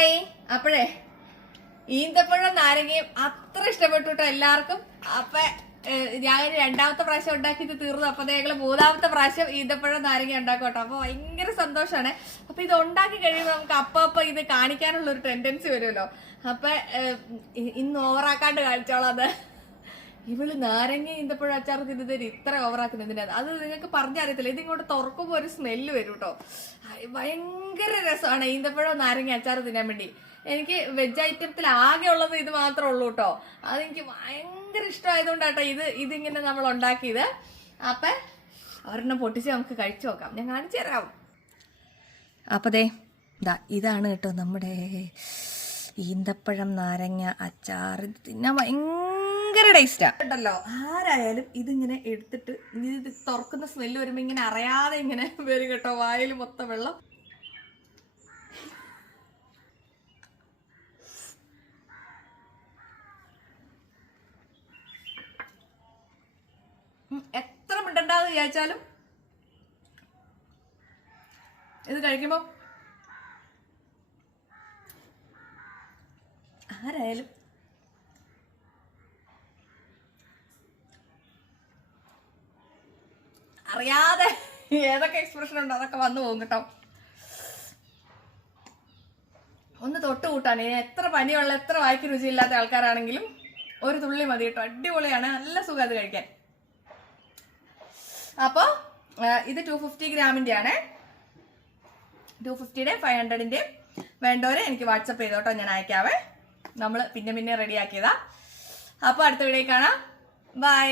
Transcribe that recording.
Hi അപ്പോഴേ. ഈന്തപ്പഴം നാരങ്ങയും അത്ര ഇഷ്ടപ്പെട്ടു കേട്ടോ എല്ലാവർക്കും. അപ്പൊ ഞാൻ രണ്ടാമത്തെ പ്രാവശ്യം ഉണ്ടാക്കിയത് തീർന്നു. അപ്പൊ ഞങ്ങൾ മൂന്നാമത്തെ പ്രാവശ്യം ഈന്തപ്പഴം നാരങ്ങ ഉണ്ടാക്കും കേട്ടോ അപ്പൊ ഭയങ്കര സന്തോഷമാണ് അപ്പൊ ഇത് ഉണ്ടാക്കി കഴിയുമ്പോൾ നമുക്ക് അപ്പ അപ്പൊ ഇത് കാണിക്കാനുള്ള ഒരു ടെൻഡൻസി വരുമല്ലോ. അപ്പൊ ഇന്ന് ഓവറാക്കാണ്ട് കാണിച്ചോളാം അത്. ഇവൾ നാരങ്ങ ഇന്തപ്പോഴും അച്ചാർ തിന്നത് ഇത്ര ഓവറാക്കുന്നതിന് അത് നിങ്ങൾക്ക് പറഞ്ഞറിയത്തില്ല. ഇതിങ്ങോട്ട് തുറക്കുമ്പോൾ ഒരു സ്മെല്ല് വരും കേട്ടോ ഭയങ്കര രസമാണ് ഈന്തപ്പഴം നാരങ്ങ അച്ചാർ തിന്നാൻ വേണ്ടി. എനിക്ക് വെജ് ഐറ്റത്തിൽ ആകെ ഉള്ളത് ഇത് മാത്രമേ ഉള്ളൂ കേട്ടോ അതെനിക്ക് ഭയങ്കര ഇഷ്ടമായതുകൊണ്ടാട്ടോ ഇത് ഇതിങ്ങനെ നമ്മൾ ഉണ്ടാക്കിയത്. അപ്പൊ ഒരെണ്ണം പൊട്ടിച്ച് നമുക്ക് കഴിച്ചു നോക്കാം. ഞാൻ കാണിച്ചു തരാം. അപ്പോൾ ദേ ഇതാണ് കേട്ടോ നമ്മുടെ ഈന്തപ്പഴം നാരങ്ങ അച്ചാർ തിന്നാൻ ഭയങ്കര ടേസ്റ്റാ ഉണ്ടല്ലോ. ആരായാലും ഇതിങ്ങനെ എടുത്തിട്ട് ഇത് തുറക്കുന്ന സ്മെല്ല് വരുമ്പോ ഇങ്ങനെ അറിയാതെ ഇങ്ങനെ വരും കേട്ടോ. വായിൽ മൊത്തം വെള്ളം. എത്ര മിണ്ടണ്ടാന്ന് വിചാരിച്ചാലും. ഇത് കഴിക്കുമ്പോ. ആരായാലും അറിയാതെ ഏതൊക്കെ എക്സ്പ്രഷൻ ഉണ്ടോ അതൊക്കെ വന്നു പോകും കേട്ടോ. ഒന്ന് തൊട്ട് കൂട്ടാൻ. ഇനി എത്ര പനിയുള്ള എത്ര വായിക്ക് രുചിയില്ലാത്ത ആൾക്കാരാണെങ്കിലും ഒരു തുള്ളി മതി കേട്ടോ. അടിപൊളിയാണ്. നല്ല സുഖം അത് കഴിക്കാൻ. അപ്പോൾ ഇത് ടു ഫിഫ്റ്റി ഗ്രാമിന്റെ ആണ് ടു ഫിഫ്റ്റിയുടെ ഫൈവ് ഹൺഡ്രഡിന്റെയും വേണ്ടവരെ എനിക്ക് വാട്സപ്പ് ചെയ്തോട്ടോ ഞാൻ അയക്കാവേ. നമ്മൾ പിന്നെ പിന്നെ റെഡിയാക്കിയതാ അപ്പോൾ അടുത്ത വീഡിയോ കാണാം. ബൈ